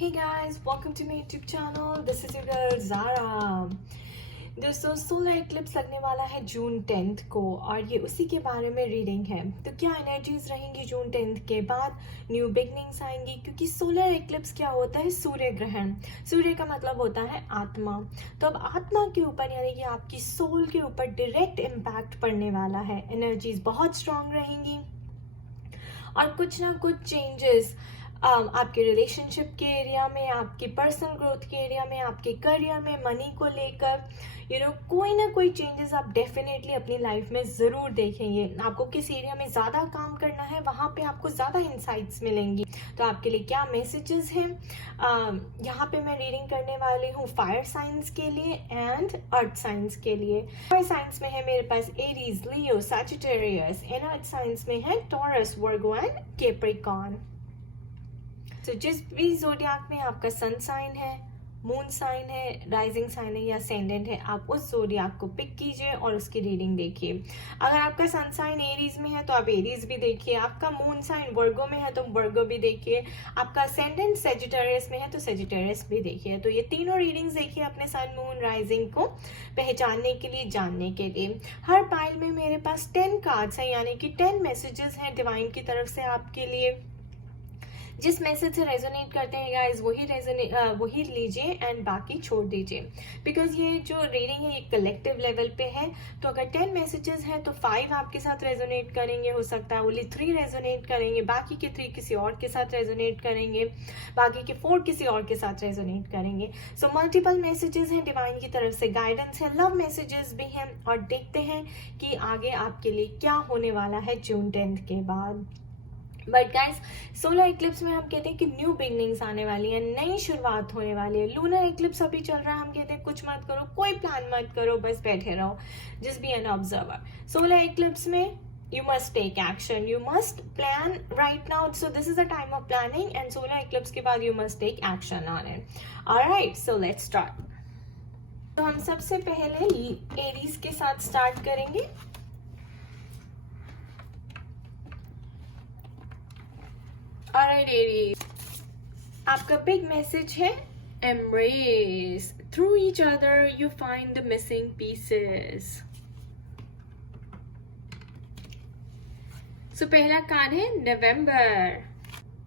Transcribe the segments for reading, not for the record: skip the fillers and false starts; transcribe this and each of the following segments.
Hey guys, welcome to my YouTube channel. This is your girl Zara. दोस्तों solar eclipse लगने वाला है जून 10th को और ये उसी के बारे में रीडिंग है। तो क्या एनर्जीज रहेंगी जून 10th के बाद, न्यू बिगनिंग्स आएंगी, क्योंकि सोलर एक्लिप्स क्या होता है, सूर्य ग्रहण। सूर्य का मतलब होता है आत्मा। तो अब आत्मा के ऊपर यानी कि आपकी सोल के ऊपर डायरेक्ट इम्पैक्ट पड़ने वाला है। एनर्जीज बहुत स्ट्रांग रहेंगी और कुछ ना कुछ चेंजेस आपके रिलेशनशिप के एरिया में, आपकी पर्सनल ग्रोथ के एरिया में, आपके करियर में, मनी को लेकर कोई ना कोई चेंजेस आप डेफिनेटली अपनी लाइफ में ज़रूर देखेंगे। आपको किस एरिया में ज़्यादा काम करना है वहाँ पे आपको ज़्यादा इंसाइट्स मिलेंगी। तो आपके लिए क्या मैसेजेस हैं, यहाँ पे मैं रीडिंग करने वाली हूँ फायर साइंस के लिए एंड अर्थ साइंस के लिए। फायर साइंस में है मेरे पास Aries, Leo, Sagittarius and earth science में है टॉरस, वर्गो एंड कैप्रिकॉर्न। तो जिस भी ज़ोडियाक में आपका सन साइन है, मून साइन है, राइजिंग साइन है या असेंडेंट है, आप उस ज़ोडियाक को पिक कीजिए और उसकी रीडिंग देखिए। अगर आपका सन साइन एरीज में है तो आप एरीज भी देखिए, आपका मून साइन वर्गो में है तो वर्गो भी देखिए, आपका असेंडेंट सेजिटेरियस में है तो सेजिटेरियस भी देखिए। तो ये तीनों रीडिंग्स देखिए अपने सन, मून, राइजिंग को पहचानने के लिए, जानने के लिए। हर पाइल में मेरे पास 10 कार्ड्स हैं, यानी कि 10 मैसेजेस हैं डिवाइन की तरफ से आपके लिए। जिस मैसेज से रेजोनेट करते हैं गाइस वही लीजिए एंड बाकी छोड़ दीजिए, बिकॉज ये जो रीडिंग है ये कलेक्टिव लेवल पे है। तो अगर 10 मैसेजेस हैं तो 5 आपके साथ रेजोनेट करेंगे, हो सकता है ओनली 3 रेजोनेट करेंगे, बाकी के 3 किसी और के साथ रेजोनेट करेंगे, बाकी के 4 किसी और के साथ रेजोनेट करेंगे। सो मल्टीपल मैसेजेस हैं डिवाइन की तरफ से, गाइडेंस है, लव मैसेजेस भी हैं। और देखते हैं कि आगे आपके लिए क्या होने वाला है जून 10th के बाद। बट गाइस, सोलर एक्लिप्स में हम कहते हैं कि न्यू बिगनिंग्स आने वाली है, नई शुरुआत होने वाली है। लूनर एक्लिप्स अभी चल रहा है, हम कहते हैं कुछ मत करो, कोई प्लान मत करो, बस बैठे रहो, just be an observer. Solar eclipse में you must take action, you must plan right now, so this is the time of planning, and solar eclipse के बाद you must take action on it. Alright, so let's start. तो हम सबसे पहले Aries के साथ start करेंगे। Alright Aries, आपका बिग मैसेज है embrace. Through each other you find the missing pieces. So पहला कार्ड है नवंबर।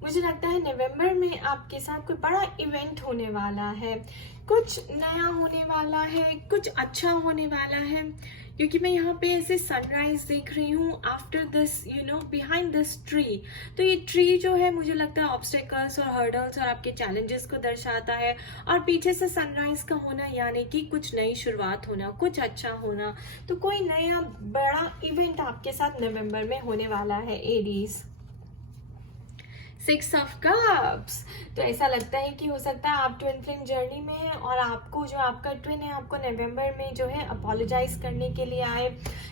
मुझे लगता है नवंबर में आपके साथ कोई बड़ा इवेंट होने वाला है, कुछ नया होने वाला है, कुछ अच्छा होने वाला है, क्योंकि मैं यहाँ पे ऐसे सनराइज देख रही हूँ after this behind this tree. तो ये ट्री जो है मुझे लगता है ऑब्स्टेकल्स और हर्डल्स और आपके चैलेंजेस को दर्शाता है, और पीछे से सनराइज का होना यानी कि कुछ नई शुरुआत होना, कुछ अच्छा होना। तो कोई नया बड़ा इवेंट आपके साथ नवंबर में होने वाला है एरीज। 6 ऑफ कप्स, तो ऐसा लगता है कि हो सकता है आप ट्विन फ्लेम जर्नी में हैं और आपको जो आपका ट्विन है आपको नवंबर में जो है अपोलोजाइज करने के लिए आए।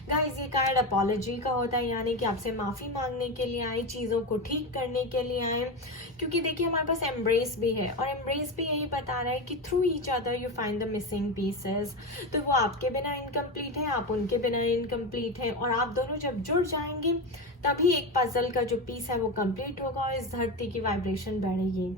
गाइस, ये कार्ड अपोलॉजी का होता है, यानी कि आपसे माफ़ी मांगने के लिए आए, चीज़ों को ठीक करने के लिए आए। क्योंकि देखिए हमारे पास एम्ब्रेस भी है, और एम्ब्रेस भी यही बता रहा है कि through each other you find the missing pieces. तो वो आपके बिना इनकम्प्लीट है, आप उनके बिना इनकम्प्लीट है, और आप दोनों जब जुड़ जाएंगे तभी एक पजल का जो पीस है वो कंप्लीट होगा और इस धरती की वाइब्रेशन बढ़ेगी।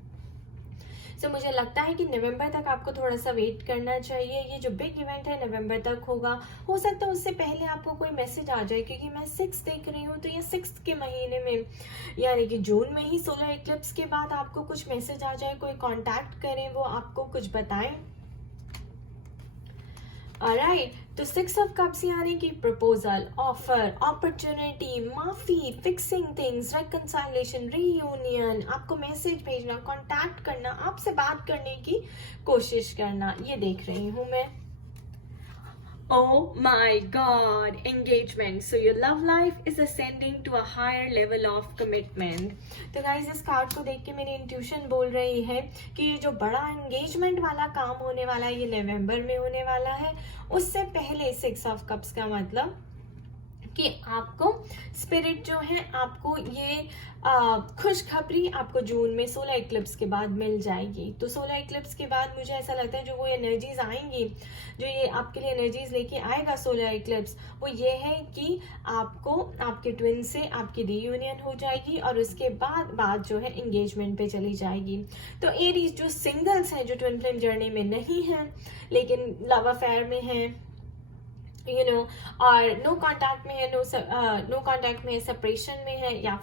तो मुझे लगता है कि नवंबर तक आपको थोड़ा सा वेट करना चाहिए। ये जो बिग इवेंट है नवंबर तक होगा, हो सकता है उससे पहले आपको कोई मैसेज आ जाए, क्योंकि मैं 6 देख रही हूँ। तो ये 6 के महीने में यानी कि जून में ही सोलर एक्लिप्स के बाद आपको कुछ मैसेज आ जाए, कोई कांटेक्ट करें, वो आपको कुछ बताएं। Alright, तो 6 ऑफ कप्स यानी कि प्रपोजल, ऑफर, अपॉर्चुनिटी, माफी, फिक्सिंग थिंग्स, रेकंसाइलेशन, रीयूनियन, आपको मैसेज भेजना, कांटेक्ट करना, आपसे बात करने की कोशिश करना, ये देख रही हूं मैं। Oh my God, engagement. So your love life is ascending to a higher level of commitment. तो गाइस, इस कार्ड को देख के मेरी इंट्यूशन बोल रही है कि ये जो बड़ा एंगेजमेंट वाला काम होने वाला है ये नवंबर में होने वाला है। उससे पहले 6 ऑफ कप्स का मतलब कि आपको स्पिरिट जो है आपको ये खुशखबरी आपको जून में सोलर इक्लिप्स के बाद मिल जाएगी। तो सोलर इक्लिप्स के बाद मुझे ऐसा लगता है जो वो एनर्जीज आएंगी, जो ये आपके लिए एनर्जीज लेके आएगा सोलर इक्लिप्स, वो ये है कि आपको आपके ट्विन से आपकी रीयूनियन हो जाएगी और उसके बाद बात जो है एंगेजमेंट पे चली जाएगी। तो एरीज जो सिंगल्स हैं, जो ट्विन फ्लेम जर्नी में नहीं है लेकिन लव अफेयर में है, और नो कांटेक्ट में है, नो कांटेक्ट में है, सेपरेशन में है, या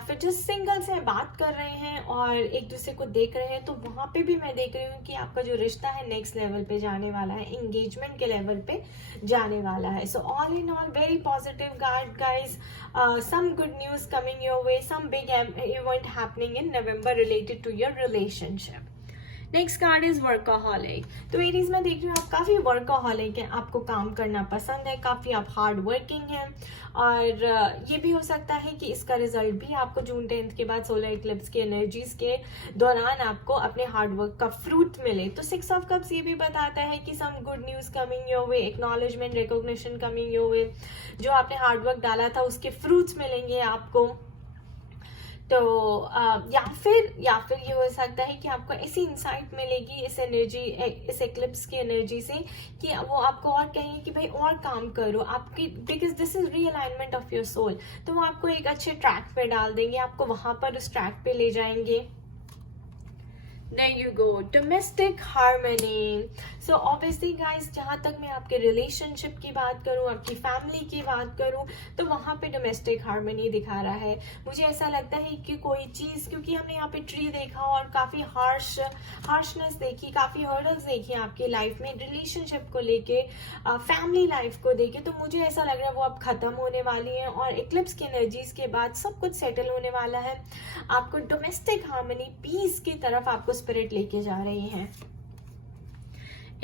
फिर जो सिंगल्स हैं, बात कर रहे हैं और एक दूसरे को देख रहे हैं, तो वहां पे भी मैं देख रही हूँ कि आपका जो रिश्ता है नेक्स्ट लेवल पे जाने वाला है, एंगेजमेंट के लेवल पे जाने वाला है। So all in all very positive guys, some good news coming your way, some big event happening in November related to your relationship. Next card is workaholic. तो एरीज में देख रही हूँ आप काफी वर्कaholic है, आपको काम करना पसंद है, काफी आप हार्ड वर्किंग हैं, और ये भी हो सकता है कि इसका रिजल्ट भी आपको जून 10 के बाद सोलर इक्लिप्स की एनर्जीज के दौरान आपको अपने हार्ड वर्क का फ्रूट मिले। तो 6 ऑफ कप्स ये भी बताता है कि some good news coming your way, acknowledgement, recognition coming your way, जो आपने हार्ड वर्क डाला था उसके फ्रूट्स मिलेंगे आपको। तो या फिर ये हो सकता है कि आपको ऐसी इंसाइट मिलेगी इस एनर्जी, इस एक्लिप्स की एनर्जी से, कि वो आपको और कहेंगे कि भाई और काम करो आपकी, because this is realignment of your soul. तो वो आपको एक अच्छे ट्रैक पे डाल देंगे, आपको वहां पर उस ट्रैक पे ले जाएंगे। There you go, domestic harmony. So obviously guys, जहाँ तक मैं आपके रिलेशनशिप की बात करूँ, आपकी फैमिली की बात करूँ, तो वहाँ पे डोमेस्टिक हार्मनी दिखा रहा है। मुझे ऐसा लगता है कि कोई चीज़, क्योंकि हमने यहाँ पे ट्री देखा और काफ़ी हार्शनेस देखी, काफ़ी हर्डल्स देखी आपकी लाइफ में रिलेशनशिप को लेके, फैमिली लाइफ को लेके, तो मुझे ऐसा लग रहा है वो अब खत्म होने वाली है और इक्लिप्स की एनर्जीज के बाद सब कुछ सेटल होने वाला है। आपको डोमेस्टिक हार्मनी, पीस की तरफ आपको स्पिरिट लेके जा रही हैं।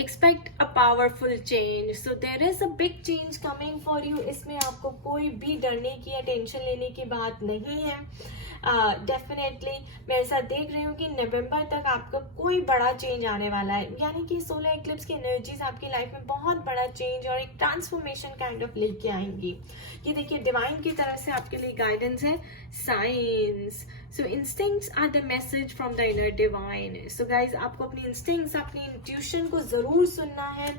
Expect a powerful change, so there is a big change coming for you. इसमें आपको कोई भी डरने की या टेंशन लेने की बात नहीं है। डेफिनेटली मैं ऐसा देख रही हूँ कि नवंबर तक आपका कोई बड़ा चेंज आने वाला है, यानी कि सोलर इक्लिप्स की एनर्जीज आपकी लाइफ में बहुत बड़ा चेंज और एक ट्रांसफॉर्मेशन काइंड ऑफ लेके आएंगी। ये देखिए डिवाइन की तरफ से आपके लिए गाइडेंस है, science. So instincts are the message from the inner divine. So guys आपको अपनी इंस्टिंक्ट्स, अपनी इंट्यूशन को जरूर सुनना है,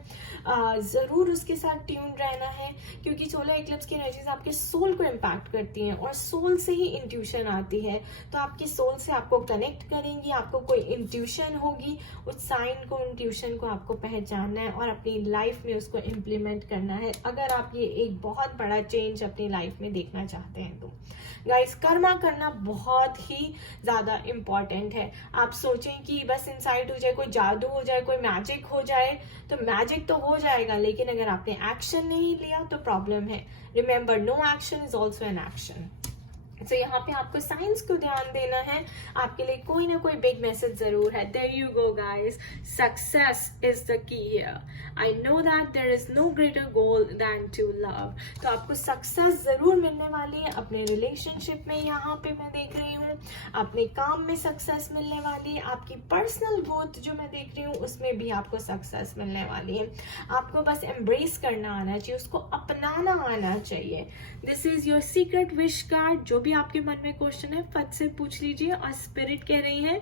जरूर उसके साथ ट्यून रहना है, क्योंकि सोलर इक्लिप्स की एनर्जीज आपके सोल को इम्पैक्ट करती हैं और सोल से ही इंट्यूशन आती है। तो आपकी सोल से आपको कनेक्ट करेंगी, आपको कोई इंट्यूशन होगी, उस साइन को, इंट्यूशन को आपको पहचानना है और अपनी लाइफ में उसको इम्प्लीमेंट करना है, अगर आप ये एक बहुत बड़ा चेंज अपनी लाइफ में देखना चाहते हैं तो। गाइस कर्मा करना बहुत ही ज्यादा इम्पॉर्टेंट है। आप सोचें कि बस इनसाइट हो जाए, कोई जादू हो जाए, कोई मैजिक हो जाए, तो मैजिक तो हो जाएगा, लेकिन अगर आपने एक्शन नहीं लिया तो प्रॉब्लम है। Remember, no action is also an action. तो यहाँ पे आपको साइंस को ध्यान देना है, आपके लिए कोई ना कोई बिग मैसेज जरूर है। There you go guys, success is the key here. I know that there is no greater goal than to love. तो आपको सक्सेस जरूर मिलने वाली है अपने रिलेशनशिप में, यहाँ पे मैं देख रही हूँ अपने काम में सक्सेस मिलने वाली है, आपकी पर्सनल ग्रोथ जो मैं देख रही हूँ उसमें भी आपको सक्सेस मिलने वाली है। आपको बस एम्ब्रेस करना आना चाहिए, उसको अपनाना आना चाहिए। This is your secret wish card. जो भी आपके मन में क्वेश्चन है फट से पूछ लीजिए, और स्पिरिट कह रही है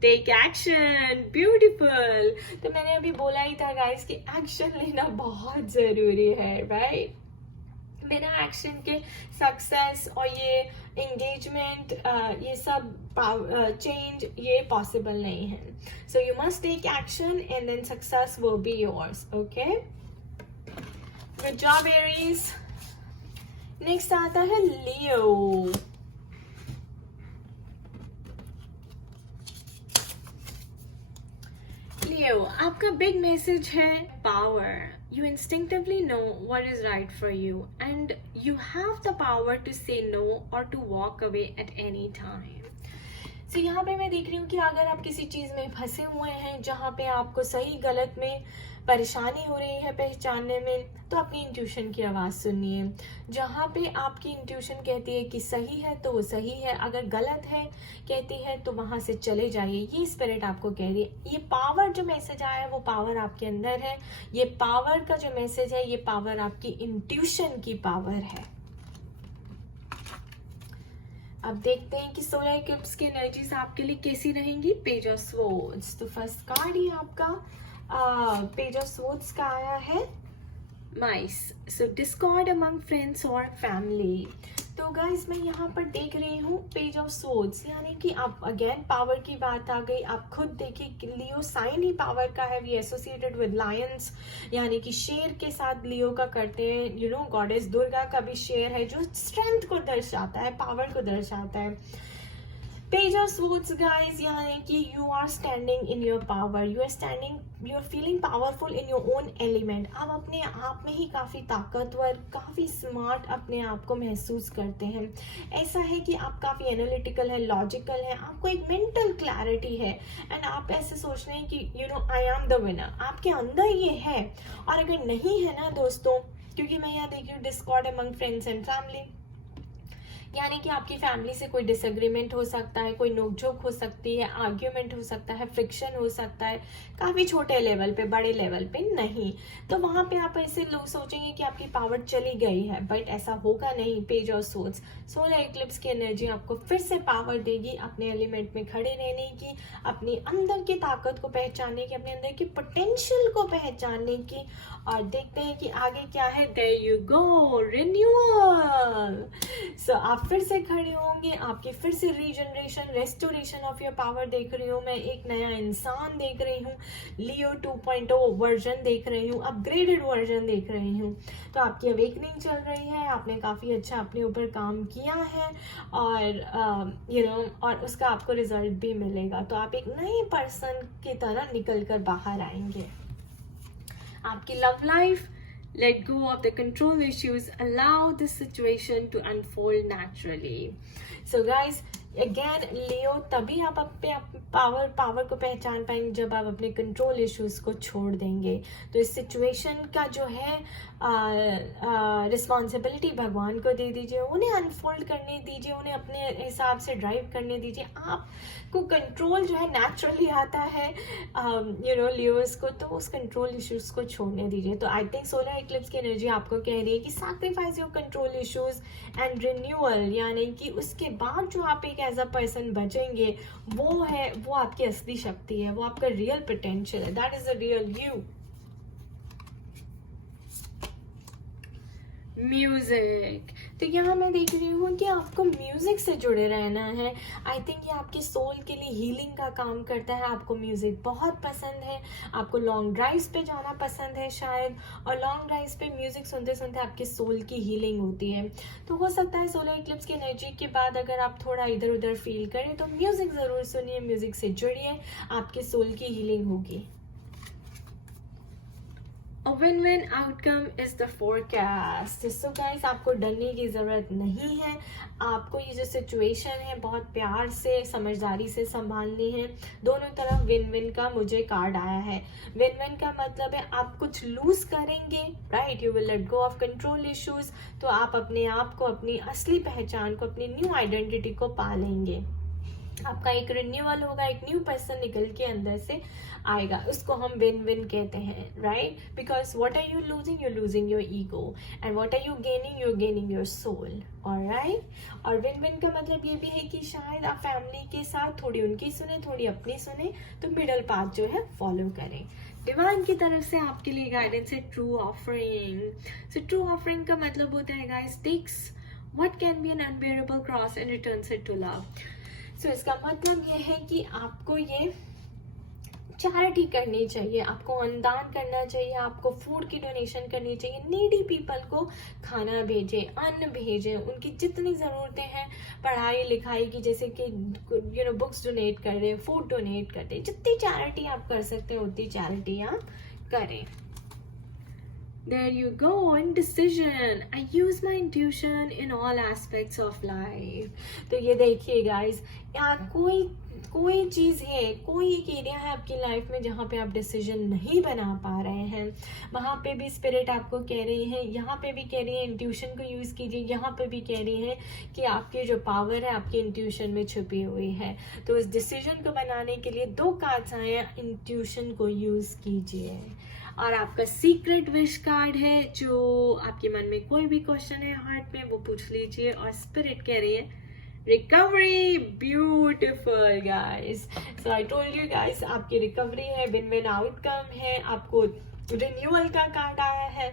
टेक एक्शन। ब्यूटीफुल। तो मैंने अभी बोला ही था गाइस कि एक्शन लेना बहुत जरूरी है, राइट? बिना एक्शन के सक्सेस और ये एंगेजमेंट, ये सब चेंज ये पॉसिबल नहीं है। So you must take action and then success will be yours. Okay, good job Aries. Next आता है लियो। लियो, आपका बिग मैसेज है power. You instinctively know what is right for you and you have the power to say no or to walk away at any time. सो यहाँ पे मैं देख रही हूँ कि अगर आप किसी चीज़ में फंसे हुए हैं जहाँ पे आपको सही गलत में परेशानी हो रही है पहचानने में, तो अपनी इंट्यूशन की आवाज़ सुनिए। जहाँ पे आपकी इंट्यूशन कहती है कि सही है तो वो सही है, अगर गलत है कहती है तो वहाँ से चले जाइए। ये स्पिरिट आपको कह रही है। ये पावर जो मैसेज आया है वो पावर आपके अंदर है। ये पावर का जो मैसेज है ये पावर आपकी इंट्यूशन की पावर है। अब देखते हैं कि सोलर इक्लिप्स की एनर्जीज आपके लिए कैसी रहेंगी। पेज ऑफ स्वॉर्ड्स, तो फर्स्ट कार्ड ही आपका पेज ऑफ स्वॉर्ड्स का आया है माइस। सो डिस्कॉर्ड अमंग फ्रेंड्स और फैमिली। तो गाइज मैं यहाँ पर देख रही हूँ पेज ऑफ स्वॉर्ड्स, यानी कि आप अगेन पावर की बात आ गई। आप खुद देखिए लियो साइन ही पावर का है, वी एसोसिएटेड विद लायंस, यानी कि शेर के साथ लियो का करते हैं। यू नो गॉडेस दुर्गा का भी शेर है जो स्ट्रेंथ को दर्शाता है, पावर को दर्शाता है। पेज ऑफ स्वॉर्ड्स गाइज, यानी कि you are standing in your power, you are feeling powerful in your own element. आप अपने आप में ही काफ़ी ताकतवर, काफ़ी स्मार्ट अपने आप को महसूस करते हैं। ऐसा है कि आप काफ़ी एनालिटिकल है, लॉजिकल है, आपको एक मेंटल क्लैरिटी है एंड आप ऐसे सोच रहे हैं कि you know I am the winner. आपके अंदर ये है। और अगर नहीं है ना दोस्तों, क्योंकि मैं यहाँ देख रही हूँ Discord among friends and family, यानी कि आपकी फैमिली से कोई डिसएग्रीमेंट हो सकता है, कोई नोकझोंक हो सकती है, आर्ग्यूमेंट हो सकता है, फ्रिक्शन हो सकता है, काफ़ी छोटे लेवल पे, बड़े लेवल पे नहीं। तो वहाँ पे आप ऐसे लोग सोचेंगे कि आपकी पावर चली गई है, बट ऐसा होगा नहीं। Page of swords, solar Eclipse की एनर्जी आपको फिर से पावर देगी अपने एलिमेंट में खड़े रहने की, अपनी अंदर की ताकत को पहचानने की, अपने अंदर की पोटेंशियल को पहचानने की। और देखते हैं कि आगे क्या है। There you go, renewal. So आप फिर से खड़े होंगे, आपकी फिर से regeneration, restoration of your power देख रही हूँ मैं। एक नया इंसान देख रही हूँ, लियो 2.0 वर्जन देख रही हूँ, अपग्रेडेड वर्जन देख रही हूँ। तो आपकी अवेकनिंग चल रही है, आपने काफ़ी अच्छा अपने ऊपर काम किया है और यू नो और उसका आपको रिजल्ट भी मिलेगा। तो आप एक नए पर्सन की तरह निकल कर बाहर आएंगे। आपकी love life, let go of the control issues, allow the situation to unfold naturally. So guys, again Leo, तभी आप अपने पावर को पहचान पाएंगे जब आप अपने कंट्रोल इश्यूज को छोड़ देंगे। तो इस सिचुएशन का जो है रिस्पॉन्सिबिलिटी भगवान को दे दीजिए, उन्हें अनफोल्ड करने दीजिए, उन्हें अपने हिसाब से ड्राइव करने दीजिए। आपको कंट्रोल जो है नेचुरली आता है यू नो लियोस को, तो उस कंट्रोल इश्यूज को छोड़ने दीजिए। तो आई थिंक सोलर इक्लिप्स की एनर्जी आपको कह रही है कि sacrifice your control issues and renewal, यानी कि उसके बाद जो आप एक एज अ पर्सन बचेंगे वो आपकी असली शक्ति है, वो आपका रियल पोटेंशियल है, that is the real you. Music, तो यहाँ मैं देख रही हूँ कि आपको म्यूजिक से जुड़े रहना है। आई थिंक ये आपके सोल के लिए हीलिंग का काम करता है। आपको म्यूजिक बहुत पसंद है, आपको लॉन्ग ड्राइव्स पे जाना पसंद है शायद, और लॉन्ग ड्राइव्स पे म्यूजिक सुनते सुनते आपके सोल की हीलिंग होती है। तो हो सकता है सोलर इक्लिप्स की एनर्जी के बाद अगर आप थोड़ा इधर उधर फील करें तो म्यूजिक ज़रूर सुनिए, म्यूजिक से जुड़िए, आपके सोल की हीलिंग होगी। A win-win outcome is the forecast. So guys, आपको डरने की ज़रूरत नहीं है। आपको ये जो सिचुएशन है बहुत प्यार से, समझदारी से संभालनी है। दोनों तरफ विन विन का मुझे कार्ड आया है। विन विन का मतलब है आप कुछ लूज करेंगे, right, you will let go of control issues, तो आप अपने आप को, अपनी असली पहचान को, अपनी न्यू आइडेंटिटी को पालेंगे। आपका एक रिन्यूअल होगा, एक न्यू पर्सन निकल के अंदर से आएगा, उसको हम विन विन कहते हैं, right, because what are you losing your ego and what are you gaining your soul, alright. और विन विन का मतलब ये भी है कि शायद आप फैमिली के साथ थोड़ी उनकी सुने, थोड़ी अपनी सुने, तो मिडल पाथ जो है फॉलो करें। डिवाइन की तरफ से आपके लिए गाइडेंस है true offering. So true offering का मतलब होता है guys, takes what can be an unbearable cross and returns it to love. So इसका मतलब ये है कि आपको ये चैरिटी करनी चाहिए, आपको अन्नदान करना चाहिए, आपको फूड की डोनेशन करनी चाहिए, नीडी पीपल को खाना भेजें, अन्न भेजें, उनकी जितनी ज़रूरतें हैं पढ़ाई लिखाई की, जैसे कि यू नो बुक्स डोनेट कर रहे, फूड डोनेट करते, जितनी चैरिटी आप कर सकते हैं उतनी चैरिटी आप करें। There you go, indecision. I use my intuition in all aspects of life. तो ये देखिए guys, यहाँ कोई कोई चीज़ है, कोई एक एरिया है आपकी लाइफ में जहाँ पे आप डिसीजन नहीं बना पा रहे हैं, वहाँ पे भी स्पिरिट आपको कह रही है, यहाँ पे भी कह रही है इंट्यूशन को यूज़ कीजिए, यहाँ पे भी कह रही है कि आपकी जो पावर है आपकी इंट्यूशन में छुपी हुई है। तो इस डिसीजन को बनाने के लिए 2 कार्ड्स आए हैं, इंट्यूशन को यूज़ कीजिए। और आपका सीक्रेट विश कार्ड है, जो आपके मन में कोई भी क्वेश्चन है हार्ट में वो पूछ लीजिए। और स्पिरिट कह रही है recovery, beautiful guys. So I told you guys, आपकी रिकवरी है, विन विन आउटकम है, आपको रिन्यूअल का कार्ड आया है।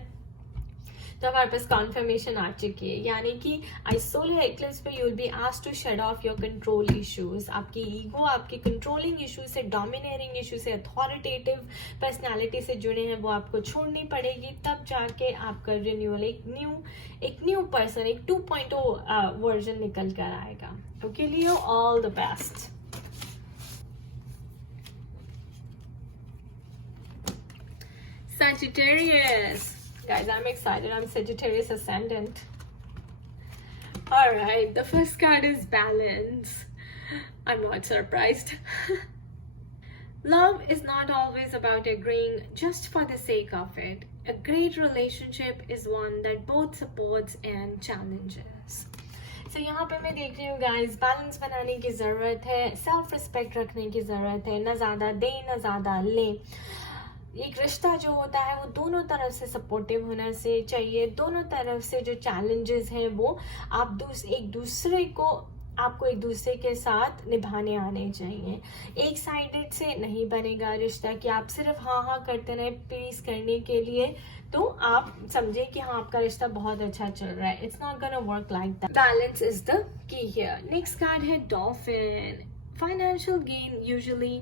तो हमारे पास कॉन्फर्मेशन आ चुकी है, यानी कि इस सोलर एक्लिप्स पे you will be asked to shed off your control issues. आपकी ईगो, आपके कंट्रोलिंग इश्यूज से, डोमिनेटिंग इश्यू से, अथॉरिटेटिव पर्सनालिटी से जुड़े हैं, वो आपको छोड़नी पड़ेगी। तब जाके आपका रिन्यूअल एक न्यू पर्सन, एक 2.0 वर्जन निकल कर आएगा। Okay Leo, all the best. Sagittarius. Guys, I'm excited. I'm Sagittarius ascendant. Alright, the first card is balance. I'm not surprised. Love is not always about agreeing just for the sake of it. A great relationship is one that both supports and challenges. So यहाँ पे मैं देख रही हूँ guys, balance बनाने की ज़रूरत है, सेल्फ रिस्पेक्ट रखने की ज़रूरत है, ना ज़्यादा दे ना ज़्यादा ले। एक रिश्ता जो होता है वो दोनों तरफ से सपोर्टिव होना से चाहिए, दोनों तरफ से जो चैलेंजेस हैं वो आपको एक दूसरे के साथ निभाने आने चाहिए। एक साइडेड से नहीं बनेगा रिश्ता कि आप सिर्फ हाँ करते रहे प्लीज करने के लिए, तो आप समझे कि हाँ आपका रिश्ता बहुत अच्छा चल रहा है। It's not gonna work like that. Balance is the key here. Next card है dolphin. Financial gain usually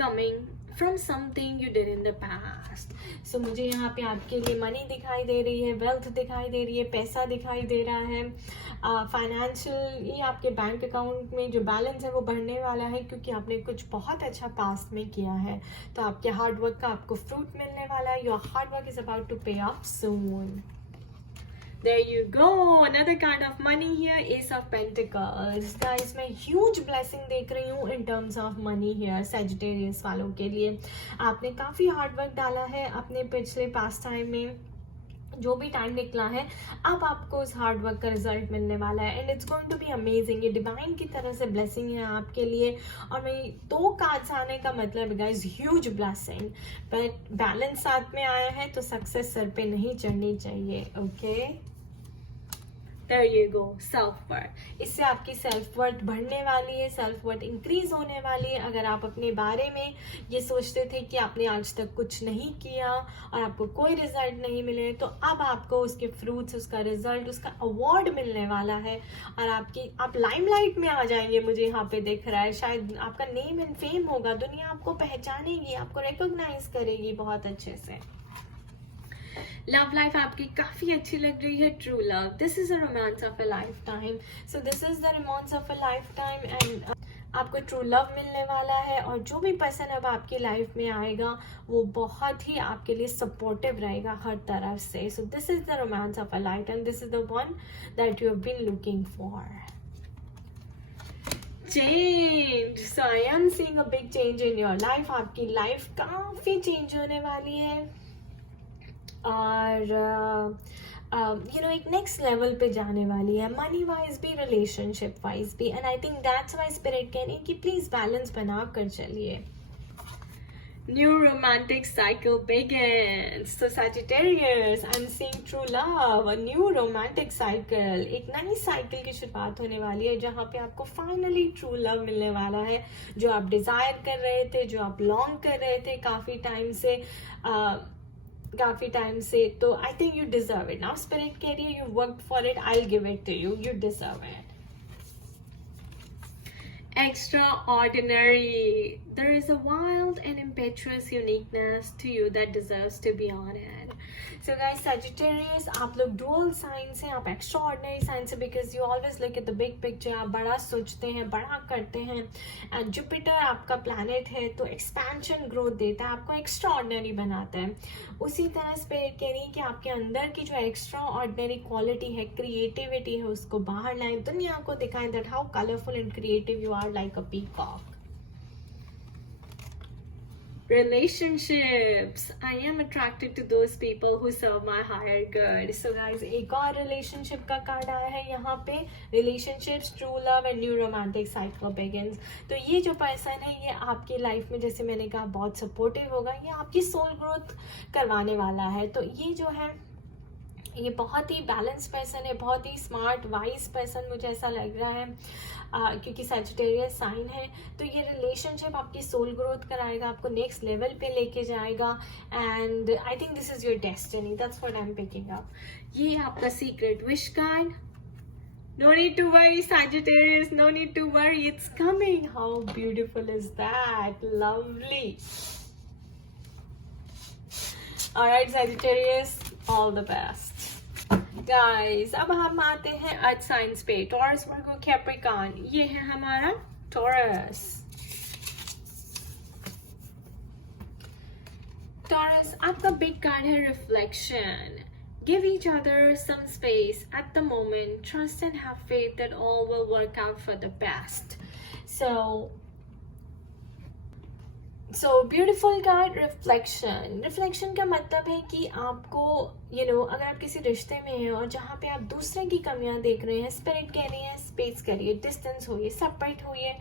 coming from something you did in the past. So मुझे यहाँ पे आपके लिए मनी दिखाई दे रही है, वेल्थ दिखाई दे रही है, पैसा दिखाई दे रहा है। फाइनेंशियल ये आपके बैंक अकाउंट में जो बैलेंस है वो बढ़ने वाला है, क्योंकि आपने कुछ बहुत अच्छा पास्ट में किया है। तो आपके हार्डवर्क का आपको फ्रूट मिलने वाला है। Your hard work is about to pay off soon. There you go, another card of money here, Ace of Pentacles. Guys, मैं huge blessing देख रही हूँ in terms of money here, Sagittarius वालों के लिए। आपने काफ़ी हार्ड वर्क डाला है अपने पिछले पास्ट टाइम में, जो भी टाइम निकला है, अब आपको उस हार्ड वर्क का रिजल्ट मिलने वाला है and it's going to be amazing. ये डिवाइन की तरह से ब्लेसिंग है आपके लिए। और मैं 2 कार्ड्स आने का मतलब guys huge blessing, but balance साथ में आया है तो सक्सेस सर पे नहीं चढ़नी चाहिए। Okay, There you go, self-worth. इससे आपकी सेल्फ वर्थ बढ़ने वाली है, सेल्फ वर्थ इंक्रीज होने वाली है। अगर आप अपने बारे में ये सोचते थे कि आपने आज तक कुछ नहीं किया और आपको कोई रिजल्ट नहीं मिले, तो अब आपको उसके फ्रूट्स, उसका रिजल्ट, उसका अवार्ड मिलने वाला है और आप लाइमलाइट में आ जाएंगे। मुझे यहाँ पे दिख रहा है, शायद आपका नेम एंड फेम होगा, दुनिया आपको पहचानेगी, आपको रिकॉग्नाइज करेगी बहुत अच्छे से। लव लाइफ आपकी काफी अच्छी लग रही है। True love, this is a romance of a life time. So this is the romance of a life time and आपको ट्रू लव मिलने वाला है। और जो भी पर्सन अब आपकी लाइफ में आएगा वो बहुत ही आपके लिए सपोर्टिव रहेगा हर तरफ से। So this is the romance of a life and this is the one that you have been looking for. Change, so I am seeing a big change in your life. आपकी life काफी change होने वाली है और एक next level पे जाने वाली है, मनी वाइज भी, रिलेशनशिप वाइज भी। And I think that's why spirit कह रही है कि प्लीज बैलेंस बना कर चलिए। New romantic cycle begins. So Sagittarius, I'm seeing true love, a new romantic cycle. एक नई साइकिल की शुरुआत होने वाली है जहाँ पे आपको फाइनली ट्रू लव मिलने वाला है, जो आप डिजायर कर रहे थे, जो आप लॉन्ग कर रहे थे काफी टाइम से। तो I think you deserve it now. Spirit कह रही है you work for it, I will give it to you, you deserve it. Extraordinary. There is a wild and impetuous uniqueness to you that deserves to be honored. So guys, Sagittarius, आप लोग dual signs हैं, आप extraordinary signs हैं because you always look at the big picture. आप बड़ा सोचते हैं, बड़ा करते हैं। And Jupiter आपका planet है तो expansion growth देता है, आपको extraordinary बनाता है। उसी तरह स्पिरिट कह रही है कि आपके अंदर की जो extraordinary quality है, creativity है, उसको बाहर लाएं, दुनिया को दिखाएं that how colorful and creative you are like a peacock. relationships. I am attracted to those people who serve my higher good. So guys, एक और relationship का कार्ड आया है यहाँ पे, relationships, true love and new romantic cycle begins. तो ये जो पर्सन है ये आपकी लाइफ में, जैसे मैंने कहा, बहुत सपोर्टिव होगा, ये आपकी सोल ग्रोथ करवाने वाला है. तो ये जो है ये बहुत ही बैलेंस पर्सन है, बहुत ही स्मार्ट वाइज पर्सन मुझे ऐसा लग रहा है, क्योंकि सैजिटेरियस साइन है. तो ये रिलेशनशिप आपकी सोल ग्रोथ कराएगा, आपको नेक्स्ट लेवल पे लेके जाएगा. And I think this is your destiny, that's what I am picking up. ये आपका secret wish card. No need to worry, Sagittarius. No need to worry. It's coming. How beautiful is that? Lovely. Alright, Sagittarius. All the best. Guys, अब हम आते हैं earth science पे. Taurus, वर्गो, Capricorn. ये है हमारा टॉरस. टॉरस, आपका big card है reflection. Give each other some space at the moment. Trust and have faith that all will work out for the best. So beautiful card. Reflection का मतलब है कि आपको अगर आप किसी रिश्ते में हैं और जहाँ पे आप दूसरे की कमियां देख रहे हैं, स्पिरिट कह रही है स्पेस करिए, डिस्टेंस होइए, सेपरेट होइए,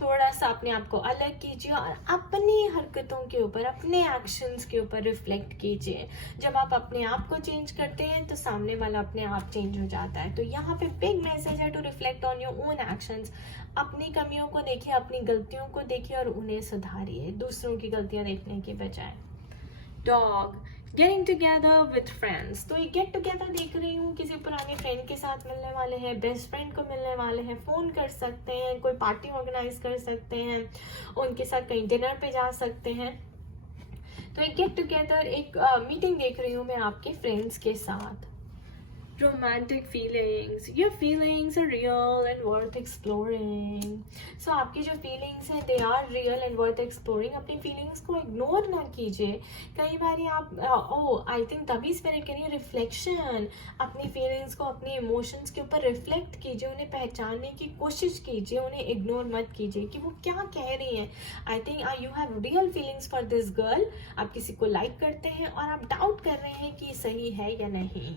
थोड़ा सा अपने आप को अलग कीजिए और अपनी हरकतों के ऊपर, अपने एक्शंस के ऊपर रिफ्लेक्ट कीजिए. जब आप अपने आप को चेंज करते हैं तो सामने वाला अपने आप चेंज हो जाता है. तो यहाँ पे बिग मैसेज है to reflect on your own actions. अपनी कमियों को देखिए, अपनी गलतियों को देखिए और उन्हें सुधारिए, दूसरों की गलतियां देखने के बजाय. Dog, getting together with friends. तो ये गेट टुगेदर देख रही हूँ, किसी पुराने फ्रेंड के साथ मिलने वाले हैं, बेस्ट फ्रेंड को मिलने वाले हैं, फोन कर सकते हैं, कोई पार्टी ऑर्गेनाइज कर सकते हैं, उनके साथ कहीं डिनर पे जा सकते हैं. तो एक गेट टुगेदर, एक मीटिंग देख रही हूँ मैं आपके फ्रेंड्स के साथ. Romantic feelings. Your feelings are real and worth exploring. So आपकी जो फीलिंग्स हैं they are real and worth exploring. अपनी फीलिंग्स को इग्नोर ना कीजिए. कई बार आप आई थिंक तभी स्पिरिट करिए रिफ्लेक्शन. अपनी फीलिंग्स को, अपनी इमोशंस के ऊपर रिफ्लेक्ट कीजिए, उन्हें पहचानने की कोशिश कीजिए, उन्हें इग्नोर मत कीजिए कि वो क्या कह रही हैं. आई think you have real feelings for this girl. आप किसी को लाइक करते हैं और आप डाउट कर रहे हैं कि सही है या नहीं.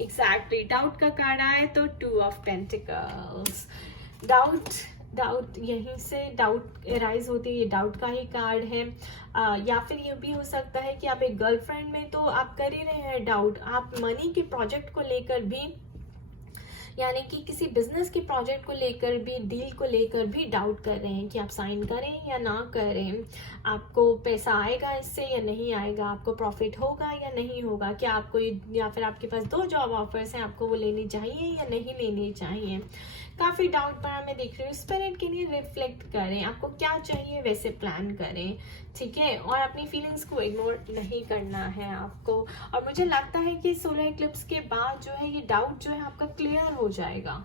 एग्जैक्टली, डाउट का कार्ड आए तो 2 ऑफ पेंटिकल्स. डाउट यहीं से डाउट एराइज होती है, ये डाउट का ही कार्ड है. या फिर ये भी हो सकता है कि आप एक गर्लफ्रेंड में तो आप कर ही रहे हैं डाउट, आप मनी के प्रोजेक्ट को लेकर भी, यानी कि किसी बिजनेस के प्रोजेक्ट को लेकर भी, डील को लेकर भी डाउट कर रहे हैं कि आप साइन करें या ना करें, आपको पैसा आएगा इससे या नहीं आएगा, आपको प्रॉफिट होगा या नहीं होगा, क्या आपको, या फिर आपके पास 2 जॉब ऑफर्स हैं, आपको वो लेनी चाहिए या नहीं लेनी चाहिए. काफ़ी डाउट पर मैं देख रही हूँ. स्पिरिट के लिए रिफ्लेक्ट करें, आपको क्या चाहिए वैसे प्लान करें, ठीक है, और अपनी फीलिंग्स को इग्नोर नहीं करना है आपको. और मुझे लगता है कि सोलर इक्लिप्स के बाद जो है ये डाउट जो है आपका क्लियर हो जाएगा.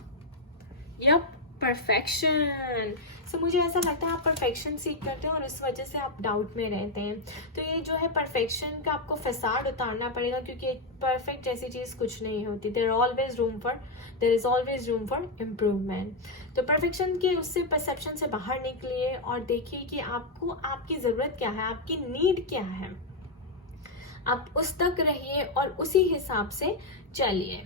Yup, perfection. सो मुझे ऐसा लगता है आप परफेक्शन सीख करते हैं और इस वजह से आप डाउट में रहते हैं. तो ये जो है परफेक्शन का आपको फसाड उतारना पड़ेगा, क्योंकि परफेक्ट जैसी चीज़ कुछ नहीं होती. There is always room for improvement. तो परफेक्शन के उससे परसेप्शन से बाहर निकलिए और देखिए कि आपको, आपकी ज़रूरत क्या है, आपकी नीड क्या है, आप उस तक रहिए और उसी हिसाब से चलिए.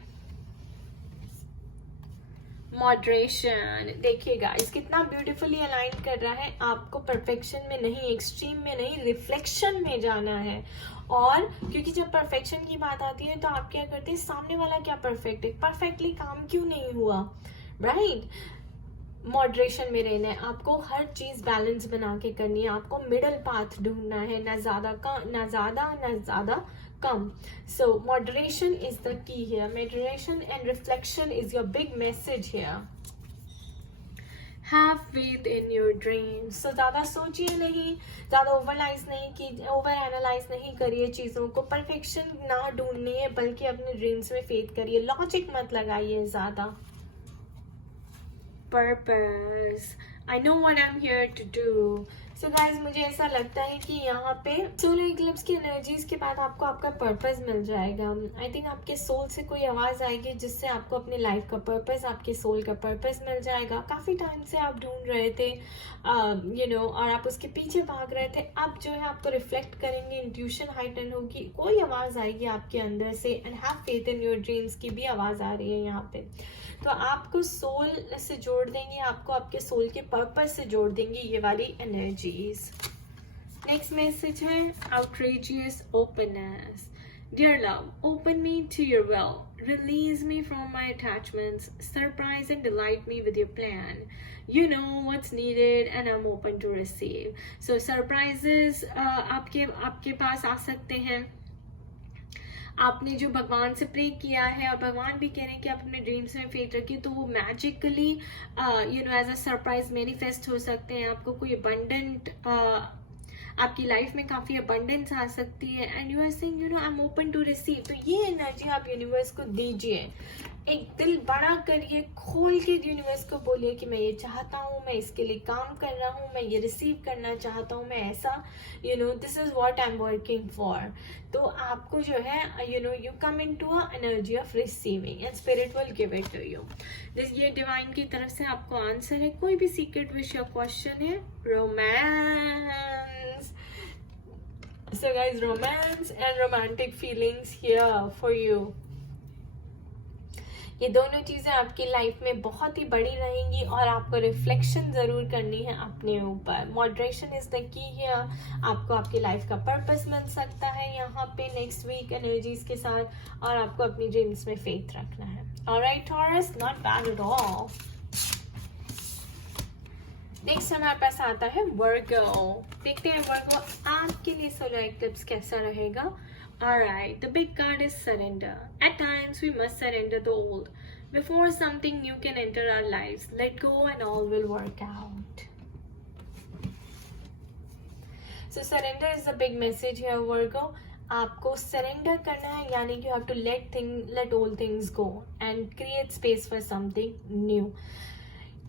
मॉडरेशन. देखिएगा इस कितना ब्यूटीफुली अलाइन कर रहा है. आपको परफेक्शन में नहीं, एक्सट्रीम में नहीं, रिफ्लेक्शन में जाना है. और क्योंकि जब परफेक्शन की बात आती है तो आप क्या करते हैं, सामने वाला क्या परफेक्ट है, परफेक्टली काम क्यों नहीं हुआ, राइट. मॉडरेशन में रहना है, आपको हर चीज़ बैलेंस बना के करनी है, आपको मिडल पाथ ढूंढना है, ना ज़्यादा कम. So moderation is the key here. Moderation and reflection is your big message here. Have faith in your dreams. So ज़्यादा सोचिए नहीं, ज़्यादा ओवर एनालाइज नहीं करिए चीज़ों को. परफेक्शन ना ढूंढिए बल्कि अपने ड्रीम्स में फेथ करिए. लॉजिक मत लगाइए ज़्यादा. Purpose. I know what I'm here to do. So guys मुझे ऐसा लगता है कि यहाँ पे सोलर इक्लिप्स की एनर्जीज के बाद आपको आपका पर्पस मिल जाएगा। आई थिंक आपके सोल से कोई आवाज आएगी जिससे आपको अपनी लाइफ का पर्पस, आपके सोल का पर्पस मिल जाएगा। काफी टाइम से आप ढूंढ रहे थे और आप उसके पीछे भाग रहे थे। अब जो है आप तो रिफ्लेक्ट करेंगे, इंट्यूशन हाइटन होगी, कोई आवाज आएगी आपके अंदर से। And have faith in your dreams की भी आवाज आ रही है यहाँ पे। तो आपको सोल से जोड़ देंगे, आपको आपके सोल के पर्पस से जोड़ देंगे ये वाली एनर्जीज। नेक्स्ट मैसेज है outrageous openness. Dear love, open me to your will. Release me from my attachments. Surprise and delight me with your plan. You know what's needed and I'm open to receive. So surprises आपके पास आ सकते हैं। आपने जो भगवान से pray किया है और भगवान भी कह रहे हैं कि आप अपने ड्रीम्स में फेथ रखिए, तो वो magically as a surprise manifest हो सकते हैं। आपको कोई अबंडेंट आपकी लाइफ में काफ़ी अबंडेंस आ सकती है। And you are saying I am open to receive. तो ये एनर्जी आप यूनिवर्स को दीजिए, एक दिल बड़ा करिए, खोल के यूनिवर्स को बोलिए कि मैं ये चाहता हूँ, मैं इसके लिए काम कर रहा हूँ, मैं ये रिसीव करना चाहता हूँ, मैं ऐसा this is what I am working for. तो आपको जो है you come in to a energy of receiving and spirit will give it to you. ये डिवाइन की तरफ से आपको आंसर है। कोई भी सीक्रेट विश या क्वेश्चन है? Romance. So guys, romance and romantic feelings here for you. ये दोनों चीजें आपकी लाइफ में बहुत ही बड़ी रहेंगी और आपको रिफ्लेक्शन जरूर करनी है अपने ऊपर। मॉडरेशन इज द की है। आपको आपकी लाइफ का पर्पस मिल सकता है यहाँ पे नेक्स्ट वीक एनर्जीज के साथ, और आपको अपनी ड्रीम्स में फेथ रखना है। Alright taurus, not bad at all. Next हमारे पास आता है वर्गो। देखते हैं वर्गो आपके लिए सोलर इक्लिप्स कैसा रहेगा। Alright, the big card is surrender. At times we must surrender the old before something new can enter our lives. Let go and all will work out. So surrender is the big message here, Virgo. आपको surrender करना है, यानी कि you have to let all things go and create space for something new.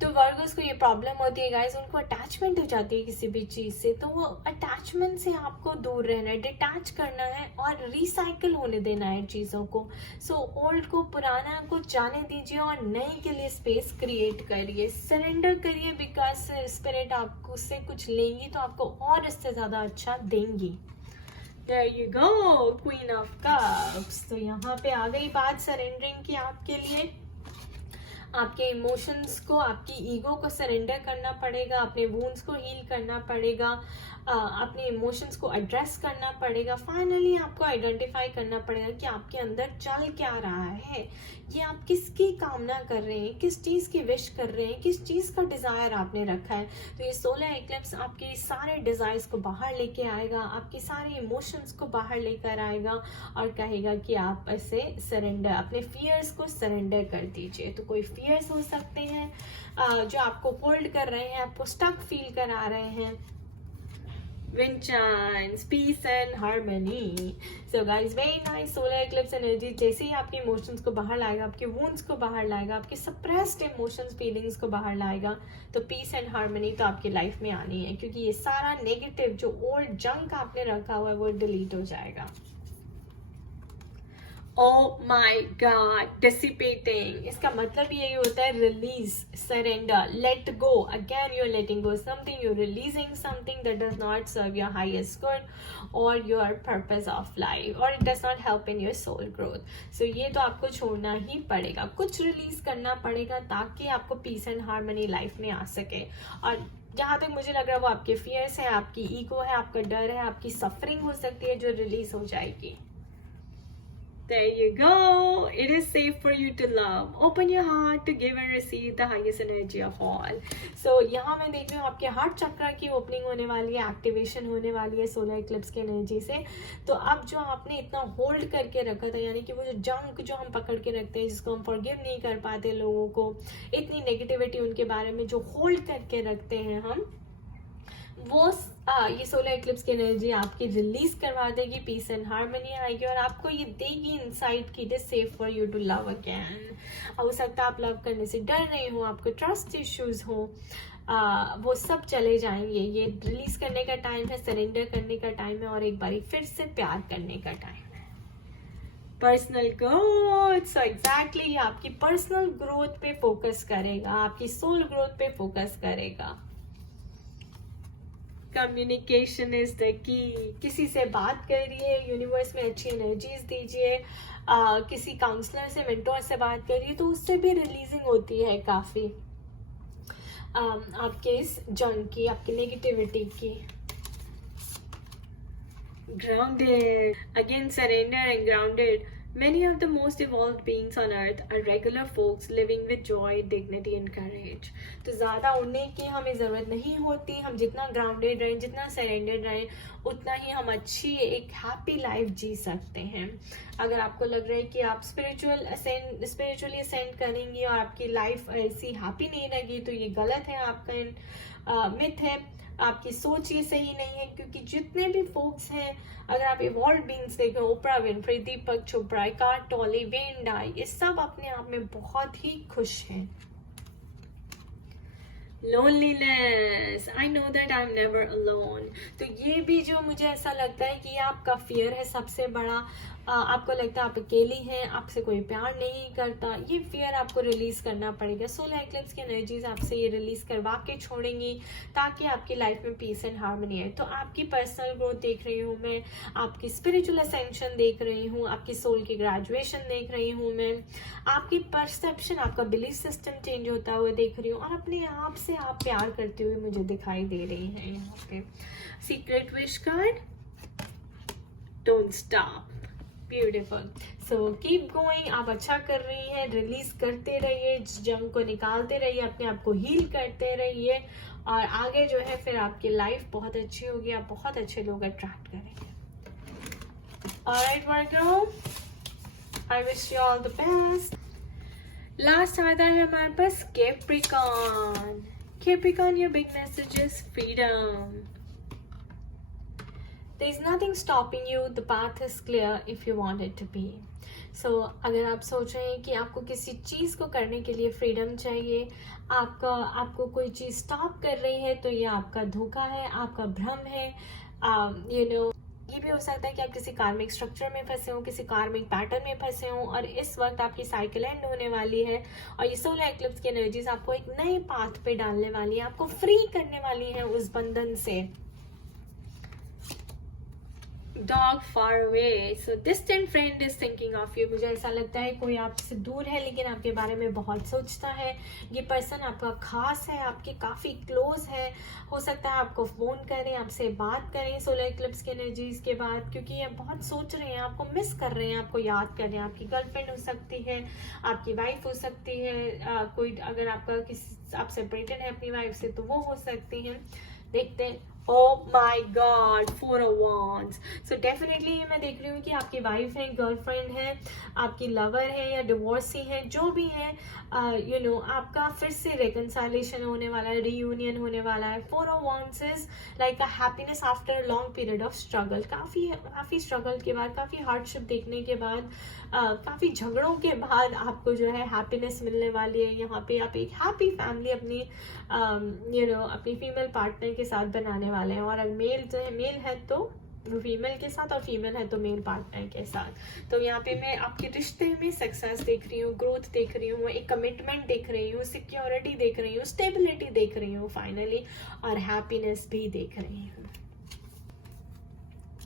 तो Virgo's को ये problem होती है गाइस, उनको अटैचमेंट हो जाती है किसी भी चीज से। तो वो अटैचमेंट से आपको दूर रहना है, डिटैच करना है और रिसाइकल होने देना है चीज़ों को। सो ओल्ड को, पुराना को जाने दीजिए और नए के लिए स्पेस क्रिएट करिए। सरेंडर करिए, बिकॉज स्पिरिट आपको से कुछ लेंगी तो आपको और इससे ज़्यादा अच्छा देंगी। There you go, Queen of Cups। तो यहाँ पे आ गई बात सरेंडरिंग की आपके लिए। आपके इमोशंस को, आपकी ईगो को सरेंडर करना पड़ेगा, अपने वूंड्स को हील करना पड़ेगा, अपने इमोशंस को एड्रेस करना पड़ेगा। फाइनली आपको आइडेंटिफाई करना पड़ेगा कि आपके अंदर चल क्या रहा है, ये आप किसकी कामना कर रहे हैं, किस चीज़ की विश कर रहे हैं, किस चीज़ का डिज़ायर आपने रखा है। तो ये सोलर इक्लिप्स आपके सारे डिज़ायर्स को बाहर लेके आएगा, आपकी सारे इमोशंस को बाहर लेकर आएगा और कहेगा कि आप ऐसे सरेंडर, अपने फियर्स को सरेंडर कर दीजिए। तो कोई फियर्स हो सकते हैं जो आपको होल्ड कर रहे हैं, आपको स्टक फील करा रहे हैं। Wind chimes, peace and harmony. So guys, very nice solar eclipse energy। जैसे ही आपके इमोशंस को बाहर लाएगा, आपके वूंड्स को बाहर लाएगा, आपके सप्रेस्ड इमोशंस फीलिंग्स को बाहर लाएगा, तो पीस एंड हार्मनी तो आपकी लाइफ में आनी है, क्योंकि ये सारा नेगेटिव जो ओल्ड जंक आपने रखा हुआ है वो डिलीट हो जाएगा। Oh my God, dissipating। इसका मतलब यही होता है release, surrender, let go. Again you are letting go something, you releasing something that does not serve your highest good और योर पर्पस ऑफ लाइफ, और it does not help in your soul growth. So ये तो आपको छोड़ना ही पड़ेगा, कुछ release करना पड़ेगा ताकि आपको पीस एंड हार्मनी लाइफ में आ सके। और जहाँ तक मुझे लग रहा है वो आपके फियर्स है, आपकी ईगो है, आपका डर है, आपकी सफरिंग हो सकती है जो रिलीज हो जाएगी। There you go. It is safe for you to love. Open your heart to give and receive the highest energy of all. So यहाँ मैं देख रही हूँ आपके हार्ट चक्र की ओपनिंग होने वाली है, एक्टिवेशन होने वाली है सोलर इक्लिप्स की एनर्जी से। तो अब जो आपने इतना होल्ड करके रखा था, यानी कि वो जो जंक जो हम पकड़ के रखते हैं, जिसको हम फॉरगिव नहीं कर पाते लोगों को, इतनी नेगेटिविटी उनके बारे में जो होल्ड करके रखते हैं हम, वो ये सोलर इक्लिप्स की एनर्जी आपकी रिलीज करवा देगी, पीस एंड हार्मनी आएगी और आपको ये देगी इनसाइट की it is safe for you to love again. हो सकता है आप लव करने से डर रहे हो, आपको ट्रस्ट इश्यूज हो, वो सब चले जाएंगे। ये रिलीज करने का टाइम है, सरेंडर करने का टाइम है और एक बारी फिर से प्यार करने का टाइम है। पर्सनल ग्रोथ, सो एग्जैक्टली आपकी पर्सनल ग्रोथ पे फोकस करेगा, आपकी सोल ग्रोथ पे फोकस करेगा। कम्युनिकेशन इज द की। किसी से बात करिए, यूनिवर्स में अच्छी एनर्जीज दीजिए। किसी काउंसलर से, मेंटोर से बात करिए तो उससे भी रिलीजिंग होती है काफ़ी आपके इस जंग की, आपकी नेगेटिविटी की। Grounded, again surrender and grounded. Many of the most evolved beings on earth are regular folks living with joy, dignity and courage. तो ज़्यादा उड़ने की हमें ज़रूरत नहीं होती। हम जितना ग्राउंडेड रहें, जितना सरेंडेड रहें, उतना ही हम अच्छी एक हैप्पी लाइफ जी सकते हैं। अगर आपको लग रहा है कि आप स्पिरिचुअली असेंड करेंगी और आपकी लाइफ ऐसी हैप्पी नहीं रहेगी, तो ये गलत है, आपका मिथ है, आपकी सोच ये सही नहीं है। क्योंकि जितने भी फोक्स हैं, अगर आप इवॉल्व बीइंग्स देखें, ओपरा विनफ्री, दीपक चोपड़ा, कार्ट टोले, वेन डाई, ये सब अपने आप में बहुत ही खुश हैं। Loneliness, I know that I am never alone. तो ये भी जो मुझे ऐसा लगता है कि आपका फियर है सबसे बड़ा। आपको लगता है आप अकेली हैं, आपसे कोई प्यार नहीं करता, ये फियर आपको रिलीज करना पड़ेगा। सोलर एक्लिप्स की एनर्जीज आपसे ये रिलीज करवा के छोड़ेंगी ताकि आपकी लाइफ में पीस एंड हार्मनी आए। तो आपकी पर्सनल ग्रोथ देख रही हूँ मैं, आपकी स्पिरिचुअल असेंशन देख रही हूँ, आपकी सोल की ग्रेजुएशन देख रही हूँ मैं, आपकी परसेप्शन, आपका बिलीफ सिस्टम चेंज होता हुआ देख रही हूँ, और अपने आप से आप प्यार करते हुए मुझे दिखाई दे रही हैं यहाँ पे। Secret wish card, don't stop, beautiful. So keep going, आप अच्छा कर रही हैं, रिलीज करते रहिए, जंग को निकालते रहिए, अपने आप को हील करते रहिए, और आगे जो है फिर आपकी लाइफ बहुत अच्छी होगी, आप बहुत अच्छे लोग अट्रैक्ट करेंगे। Alright Virgo, I wish you all the best. Last आता है हमारे पास Capricorn. Capricorn, your big message is freedom. There is nothing stopping you. The path is clear if you want it to be. So अगर आप सोच रहे हैं कि आपको किसी चीज़ को करने के लिए फ्रीडम चाहिए, आपको कोई चीज़ स्टॉप कर रही है, तो ये आपका धोखा है, आपका भ्रम है। ये भी हो सकता है कि आप किसी कार्मिक स्ट्रक्चर में फंसे हो, किसी कार्मिक पैटर्न में फंसे हो, और इस वक्त आपकी साइकिल एंड होने वाली है, और ये सोलर एक्लिप्स की एनर्जीज आपको एक नए पाथ पे डालने वाली है, आपको फ्री करने वाली है उस बंधन से। Dog far away, so distant friend is thinking of you. मुझे ऐसा लगता है कोई आपसे दूर है लेकिन आपके बारे में बहुत सोचता है। ये पर्सन आपका खास है, आपके काफ़ी क्लोज है। हो सकता है आपको फ़ोन करें, आपसे बात करें सोलर एक्लिप्स की एनर्जीज के बाद, क्योंकि ये बहुत सोच रहे हैं, आपको मिस कर रहे हैं, आपको याद कर रहे हैं। आपकी गर्लफ्रेंड हो सकती है, आपकी वाइफ हो सकती है, कोई अगर आपका किसी आप सेपरेटेड है अपनी वाइफ से तो वो हो सकती हैं। देखते हैं। Oh my God, 4 of Wands. So definitely मैं देख रही हूँ कि आपकी वाइफ है, गर्लफ्रेंड है, आपकी लवर है या डिवोर्सी है, जो भी है, आपका फिर से रिकंसाइलेशन होने वाला है, रीयूनियन होने वाला है। 4 of Wands is like a happiness after a long period of struggle. काफ़ी स्ट्रगल के बाद, काफ़ी हार्डशिप देखने के बाद, काफ़ी झगड़ों के बाद आपको जो है हैप्पीनेस मिलने वाली है। यहाँ पे आप एक हैप्पी फैमिली अपनी अपनी फीमेल पार्टनर के साथ बनाने वाले हैं, और अगर मेल जो है मेल है तो फीमेल के साथ, और फीमेल है तो मेल पार्टनर के साथ। तो यहाँ पे मैं आपके रिश्ते में सक्सेस देख रही हूँ, ग्रोथ देख रही हूँ, एक कमिटमेंट देख रही हूँ, सिक्योरिटी देख रही हूँ, स्टेबिलिटी देख रही हूँ फाइनली, और हैप्पीनेस भी देख रही हूँ।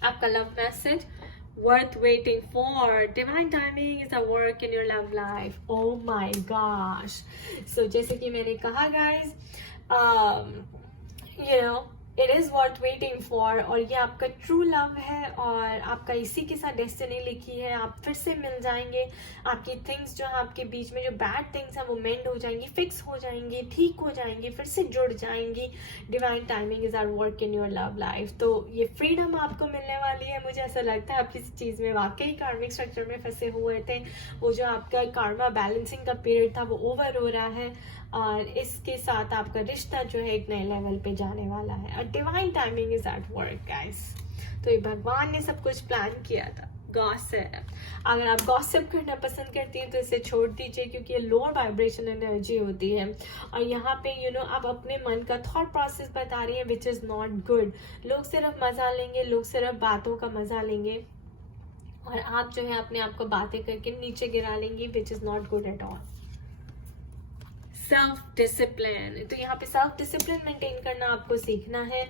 आपका love message, worth waiting for, divine timing is a work in your love life. Oh my gosh. So जैसे कि मैंने कहा guys, it is worth waiting for, और ये आपका ट्रू लव है, और आपका इसी के साथ डेस्टिनी लिखी है। आप फिर से मिल जाएंगे, आपकी थिंग्स जो है आपके बीच में जो बैड थिंग्स हैं वो मेंड हो जाएंगी, फिक्स हो जाएंगी, ठीक हो जाएंगी, फिर से जुड़ जाएंगी। Divine timing is our work in your love life. तो ये फ्रीडम आपको मिलने वाली है। मुझे ऐसा लगता है आप किसी चीज़ में वाकई कार्मिक स्ट्रक्चर में फंसे हुए थे, वो जो आपका कार्मा बैलेंसिंग का पीरियड था वो ओवर हो रहा है, और इसके साथ आपका रिश्ता जो है एक नए लेवल पे जाने वाला है। Divine timing is at work guys. तो ये भगवान ने सब कुछ प्लान किया था, गॉसिप। अगर आप गॉसिप करना पसंद करती हैं तो इसे छोड़ दीजिए, क्योंकि ये लोअर वाइब्रेशन एनर्जी होती है और यहाँ पे आप अपने मन का थॉट प्रोसेस बता रही हैं विच इज़ नॉट गुड। लोग सिर्फ मज़ा लेंगे, लोग सिर्फ बातों का मज़ा लेंगे और आप जो है अपने आप को बातें करके नीचे गिरा लेंगी, which is not good at all. Self discipline, तो यहाँ पे सेल्फ डिसिप्लिन मेंटेन करना आपको सीखना है।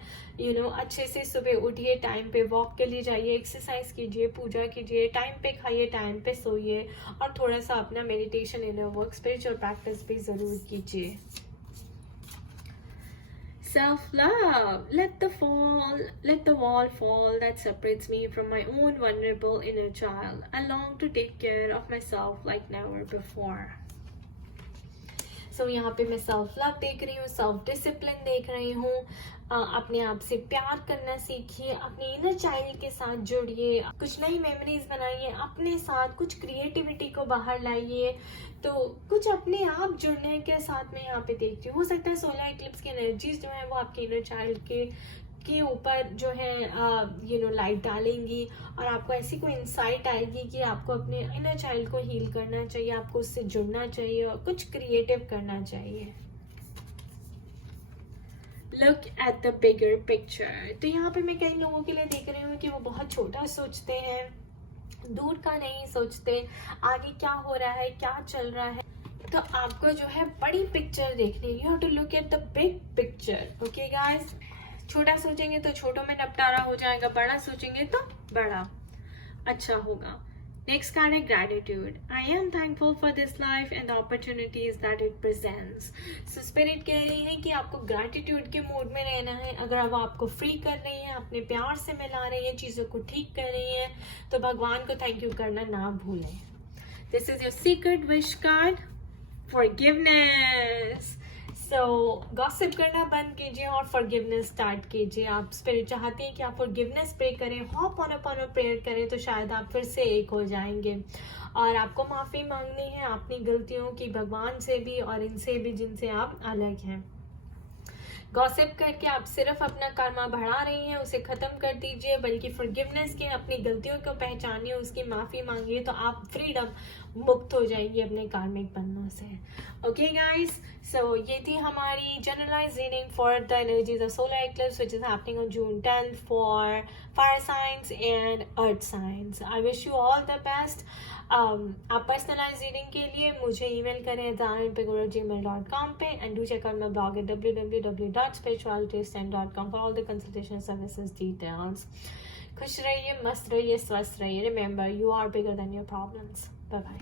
अच्छे से सुबह उठिए, टाइम पे वॉक के लिए जाइए, एक्सरसाइज कीजिए, पूजा कीजिए, टाइम पे खाइए, टाइम पे सोइए और थोड़ा सा अपना meditation, inner work, spiritual practice भी ज़रूर कीजिए। Self-love. Let the wall fall that separates me from my own vulnerable inner child. I long to take care of myself like never before. यहाँ पे मैं सेल्फ लव देख रही हूँ, self discipline देख रही हूँ। अपने आप से प्यार करना सीखिए, अपने इनर चाइल्ड के साथ जुड़िए, कुछ नई मेमोरीज बनाइए अपने साथ, कुछ क्रिएटिविटी को बाहर लाइए। तो कुछ अपने आप जुड़ने के साथ में यहाँ पे देखती हूँ। हो सकता है सोलर इक्लिप्स की एनर्जीज जो है वो आपके इनर चाइल्ड के ऊपर जो है लाइट डालेंगी और आपको ऐसी कोई इंसाइट आएगी कि आपको अपने इनर चाइल्ड को हील करना चाहिए, आपको उससे जुड़ना चाहिए और कुछ क्रिएटिव करना चाहिए। Look at the bigger picture, तो यहाँ पे मैं कई लोगों के लिए देख रही हूँ कि वो बहुत छोटा सोचते हैं, दूर का नहीं सोचते, आगे क्या हो रहा है, क्या चल रहा है। तो आपको जो है बड़ी पिक्चर देखनी है। You have to look at the big picture. Okay guys, छोटा सोचेंगे तो छोटों में निपटारा हो जाएगा, बड़ा सोचेंगे तो बड़ा अच्छा होगा। नेक्स्ट कार्ड है gratitude. I am thankful for this life and the opportunities that it presents. So spirit कह रही है कि आपको ग्रैटिट्यूड के मूड में रहना है। अगर वो आपको फ्री कर रही है, अपने प्यार से मिला रही है, चीज़ों को ठीक कर रही है, तो भगवान को थैंक यू करना ना भूलें। This is your secret wish card, forgiveness. So gossip करना बंद कीजिए और फॉरगिवनेस स्टार्ट कीजिए। आप स्पिरिट चाहती हैं कि आप फॉरगिवनेस प्रे करें, हॉप ऑन प्रेयर करें, तो शायद आप फिर से एक हो जाएंगे। और आपको माफ़ी मांगनी है अपनी गलतियों की, भगवान से भी और इनसे भी जिनसे आप अलग हैं। गॉसिप करके आप सिर्फ अपना कर्मा बढ़ा रही हैं, उसे ख़त्म कर दीजिए, बल्कि फॉरगिवनेस के अपनी गलतियों को पहचानिए, उसकी माफ़ी मांगिए, तो आप फ्रीडम मुक्त हो जाएंगी अपने कार्मिक बंधनों से। ओके गाइस, सो ये थी हमारी generalize reading for the energies of solar eclipse which is happening on June 10th for fire signs and earth signs. I wish you all the best. आप पर्सनलाइज रीडिंग के लिए मुझे ईमेल करें zara@gmail.com पे, and do check out my blog at www.spiritualitystand.com for all the consultation services details. खुश रहिए, मस्त रहिए, स्वस्थ रहिए। Remember, you are bigger than your problems. Bye bye.